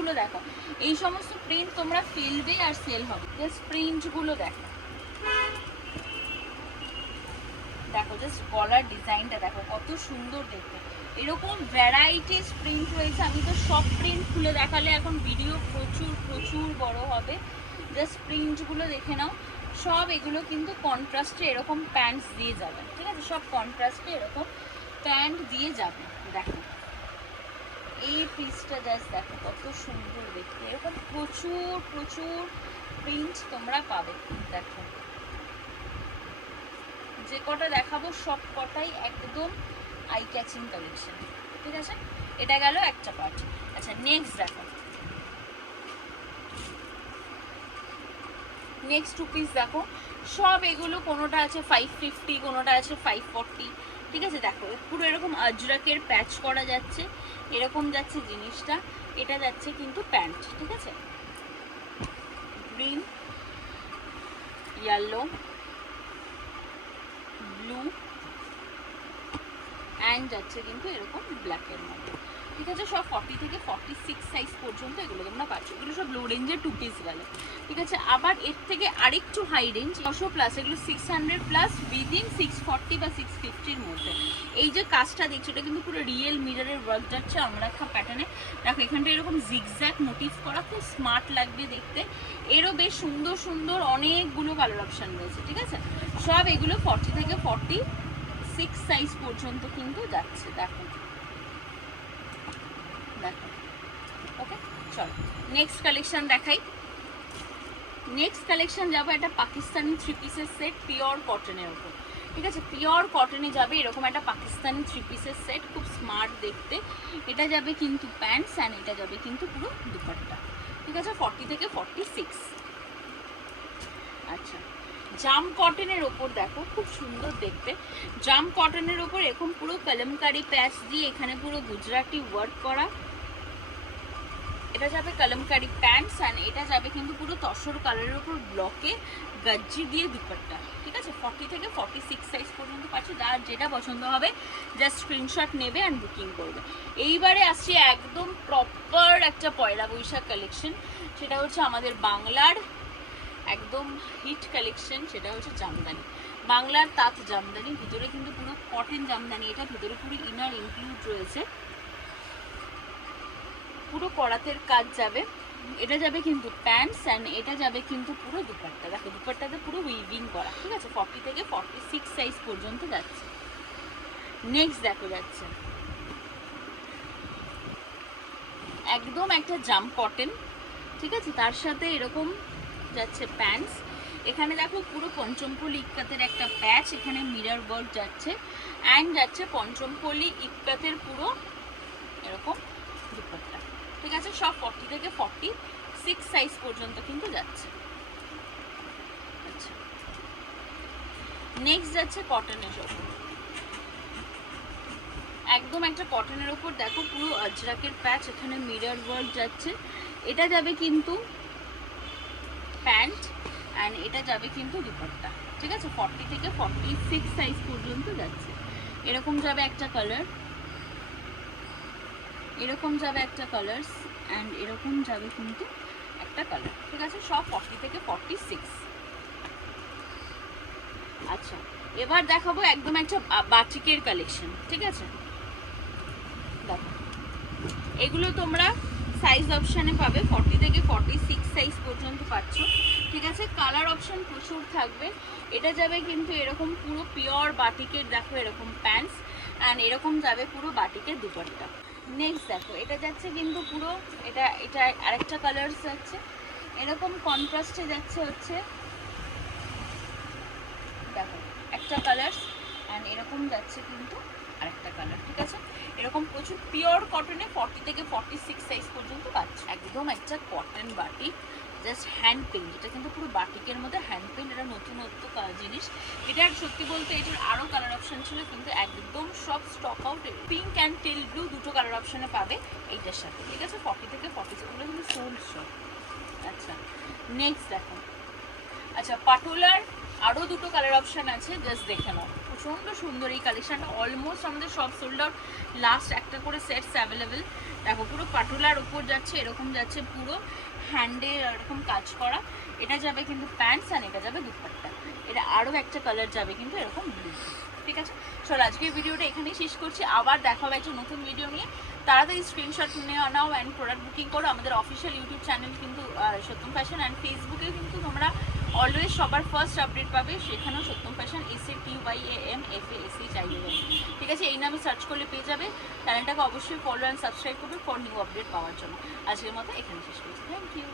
প্রিন্টগুলো দেখো, এই সমস্ত প্রিন্ট তোমরা ফেলবে আর সেল হবে। জাস্ট প্রিন্টগুলো দেখো, দেখো জাস্ট গলার ডিজাইনটা দেখো কত সুন্দর দেখতে। এরকম ভ্যারাইটিস প্রিন্ট রয়েছে, আমি তো সব প্রিন্ট খুলে দেখালে এখন ভিডিও প্রচুর প্রচুর বড় হবে। জাস্ট প্রিন্টগুলো দেখে নাও, সব এগুলো কিন্তু কন্ট্রাস্টে এরকম প্যান্টস দিয়ে যাবে, ঠিক আছে, সব কন্ট্রাস্টে এরকম প্যান্ট দিয়ে যাবে। দেখো এই পিসটা জাস্ট দেখো কত সুন্দর দেখতে, এরকম প্রচুর প্রচুর প্রিন্ট তোমরা পাবে। দেখো যে কটা দেখাবো সব কটাই একদম আই ক্যাচিং কালেকশন, ঠিক আছে। এটা গেল একটা পার্ট। আচ্ছা নেক্সট দেখো, নেক্সট টু পিস দেখো, সব এগুলো কোনোটা আছে 550, কোনোটা আছে 540, ঠিক আছে। দেখো পুরো এরকম আজরাকের প্যাচ করা যাচ্ছে, এরকম যাচ্ছে জিনিসটা। এটা যাচ্ছে কিন্তু প্যান্ট, ঠিক আছে, গ্রিন, ইয়েলো, ব্লু অ্যান্ড যাচ্ছে কিন্তু এরকম ব্ল্যাকের মধ্যে, ঠিক আছে। সব 40 থেকে 46 সাইজ পর্যন্ত এগুলো তোমরা পাচ্ছ। এগুলো সব লো রেঞ্জের টু পিস গেল, ঠিক আছে। আবার এর থেকে আরেকটু হাই রেঞ্জ 600 প্লাস, এগুলো 600 প্লাস উইদিন 640 বা 650-র মধ্যে। এই যে কাজটা দেখছো এটা কিন্তু পুরো রিয়েল মিররের ওয়ার্ক যাচ্ছে অমরাক্ষা প্যাটার্নে। দেখো এখানটা এরকম জিগজ্যাগ মোটিভ করা, খুব স্মার্ট লাগবে দেখতে। এরও বেশ সুন্দর সুন্দর অনেকগুলো কালার অপশান রয়েছে, ঠিক আছে। সব এগুলো 40 থেকে 46 সাইজ পর্যন্ত কিন্তু যাচ্ছে। দেখো দেখো, ওকে চলো নেক্সট কালেকশন দেখাই। নেক্সট কালেকশন যাবো একটা পাকিস্তানি 3 পিসের সেট পিওর কটনের উপর, ঠিক আছে। পিওর কটনে যাবে এরকম একটা পাকিস্তানি 3 পিসের সেট, খুব স্মার্ট দেখতে। এটা যাবে কিন্তু প্যান্টস অ্যান্ড এটা যাবে কিন্তু পুরো দুপাট্টা, ঠিক আছে, 40 থেকে 46। আচ্ছা জাম কটনের ওপর দেখো খুব সুন্দর দেখতে। জাম কটনের ওপর এরকম পুরো কলমকারি প্যাচ দিয়ে এখানে পুরো গুজরাটি ওয়ার্ক করা। এটা যাবে কলমকারি প্যান্টস অ্যান্ড এটা যাবে কিন্তু পুরো তসর কালারের উপর ব্লকে গজ্জি দিয়ে দুপাট্টা, ঠিক আছে। 40 থেকে 46 সাইজ পর্যন্ত পাচ্ছি। যার যেটা পছন্দ হবে জাস্ট স্ক্রিনশট নেবে অ্যান্ড বুকিং করবে। এইবারে আসছি একদম প্রপার একটা পয়লা বৈশাখ কালেকশন, সেটা হচ্ছে আমাদের বাংলার একদম হিট কালেকশন, সেটা হচ্ছে জামদানি, বাংলার তাঁত জামদানি। ভিতরে কিন্তু পুরো কটন জামদানি, এটা ভিতরে পুরো ইনার ইনক্লুড রয়েছে, পুরো করাতের কাজ যাবে। এটা যাবে কিন্তু প্যান্টস অ্যান্ড এটা যাবে কিন্তু পুরো দুপাট্টা। দেখো দুপাট্টাতে পুরো উইভিং করা, ঠিক আছে। 40 থেকে 46 সাইজ পর্যন্ত যাচ্ছে। নেক্সট দেখো যাচ্ছে একদম একটা জাম কটন, ঠিক আছে, তার সাথে এরকম যাচ্ছে প্যান্টস। এখানে দেখো পুরো পঞ্চমপল্লী ইক্কাতের একটা প্যাচ, এখানে মিরর ওয়ার্ক যাচ্ছে অ্যান্ড যাচ্ছে পঞ্চমপল্লী ইক্কাতের পুরো এরকম দুপাট্টা, ঠিক আছে। সব 40 থেকে 46 সাইজ পর্যন্ত কিন্তু যাচ্ছে। আচ্ছা নেক্সট যাচ্ছে কটনের ওপর, একদম একটা কটনের ওপর দেখো পুরো আজরাকের প্যাচ, এখানে মিরর ওয়ার্ক যাচ্ছে। এটা যাবে কিন্তু প্যান্ট অ্যান্ড এটা যাবে কিন্তু দুপাট্টা, ঠিক আছে। 40 থেকে 46 সাইজ পর্যন্ত যাচ্ছে। এরকম যাবে একটা কালার, এরকম যাবে একটা কালার্স অ্যান্ড এরকম যাবে কিন্তু একটা কালার, ঠিক আছে। সব 40 থেকে 46। আচ্ছা এবার দেখাবো একদম একটা বাটিকের কালেকশন, ঠিক আছে। দেখো এগুলো তোমরা সাইজ অপশানে পাবে 40 থেকে 46 সাইজ পর্যন্ত পাচ্ছ, ঠিক আছে। কালার অপশান প্রচুর থাকবে। এটা যাবে কিন্তু এরকম পুরো পিওর বাটিকের, দেখো এরকম প্যান্টস অ্যান্ড এরকম যাবে পুরো বাটিকের দুপাট্টা। নেক্সট দেখো এটা যাচ্ছে কিন্তু পুরো এটা এটা আরেকটা কালার যাচ্ছে, এরকম কন্ট্রাস্টে যাচ্ছে হচ্ছে দেখো একটা কালার অ্যান্ড এরকম যাচ্ছে কিন্তু আরেকটা কালার, ঠিক আছে। এরকম প্রচুর পিওর কটনে 40 থেকে 46 সাইজ পর্যন্ত পাচ্ছে। একদম একটা cotton batik, just hand paint, এটা কিন্তু পুরো বাটিকের মধ্যে হ্যান্ড পেইন্ট। এটা নতুনত্ব জিনিস, এটার সত্যি বলতে এটার আরও কালার অপশান ছিল কিন্তু একদম সব stock out. Pink and teal blue দুটো কালার অপশানে পাবে এইটার সাথে, ঠিক আছে। 40 থেকে 46 ওগুলো কিন্তু সোল্ড স্টক। আচ্ছা নেক্সট দেখো, আচ্ছা পাটোলার আরও দুটো কালার অপশান আছে, জাস্ট দেখে নাও, খুব প্রচণ্ড সুন্দর এই কালেকশানটা। অলমোস্ট আমাদের সব সোল্ড আউট, লাস্ট একটা করে সেটস অ্যাভেলেবেল। দেখো পুরো পাটুলার উপর যাচ্ছে, এরকম যাচ্ছে পুরো হ্যান্ডে এরকম কাজ করা। এটা যাবে কিন্তু প্যান্টস, আর এটা যাবে দুপাট্টা। এটা আরও একটা কালার যাবে কিন্তু এরকম ব্লু। ঠিক আছে, চলো আজকের ভিডিওটা এখানেই শেষ করছি। আবার দেখা হবে একটা নতুন ভিডিও নিয়ে। তাড়াতাড়ি স্ক্রিনশট নিয়ে নাও অ্যান্ড প্রোডাক্ট বুকিং করো। আমাদের অফিসিয়াল ইউটিউব চ্যানেল কিন্তু সত্যম ফ্যাশন, অ্যান্ড ফেসবুকে কিন্তু তোমরা অলওয়েজ সবার ফার্স্ট আপডেট পাবে, সেখানেও সত্যম ফ্যাশন SATYAMFASH চাইবে। ঠিক আছে, এই নামে সার্চ করলে পেয়ে যাবে। চ্যানেলটাকে অবশ্যই ফলো অ্যান্ড সাবস্ক্রাইব করবে ফর নিউ আপডেট পাওয়ার জন্য। আজকের মতো এখানে শেষ করছি। Thank you.